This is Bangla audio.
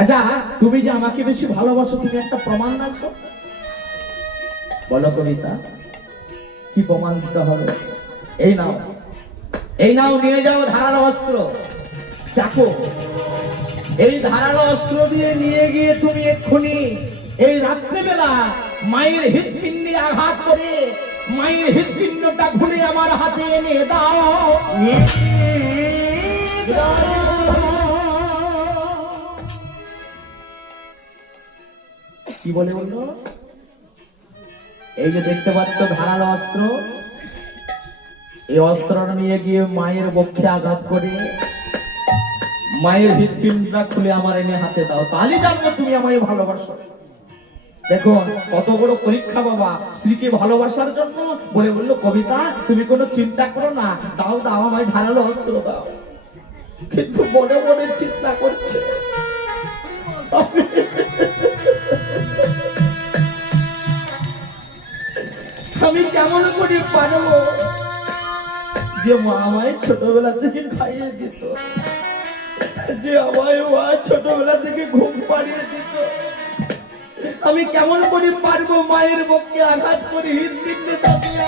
আচ্ছা তুমি যে আমাকে বেশি ভালোবাসো তুমি একটা প্রমাণ দাও তো। বলো কবিতা, কি প্রমাণ দিতে হবে? এই নাও, এই নাও, নিয়ে যাও ধারালো অস্ত্র, চাকু। এই ধারালো অস্ত্র দিয়ে নিয়ে গিয়ে তুমি এক্ষুনি এই রাত্রিবেলা মায়ের হৃৎপিণ্ডে আঘাত করে মায়ের হৃৎপিণ্ডটা খুলে আমার হাতে এনে দাও। কি বলে বললো? এই যে দেখতে পাচ্ছ ধারালো অস্ত্র, এই অস্ত্রটা নিয়ে গিয়ে মায়ের বক্ষে আঘাত করে মায়ের হৃৎপিণ্ডটা খুলে আমার এনে হাতে দাও, তাহলে জানবো তুমি আমায় ভালোবাসো। দেখো কত বড় পরীক্ষা বাবা স্ত্রীকে ভালোবাসার জন্য। বলে বললো কবিতা তুমি কোনো চিন্তা করো না, দাও দাও আমায় ধারালো অস্ত্র দাও। কিন্তু মনে মনে চিন্তা করছে আমি কেমন করে পারবো যে মা আমায় ছোটবেলা থেকে খাইয়ে দিত, যে আমায় মা ছোটবেলা থেকে ঘুম পাড়িয়ে দিত। আমি কেমন করে পারবো মায়ের পক্ষে আঘাত করে হৃৎপিণ্ডে আসছে।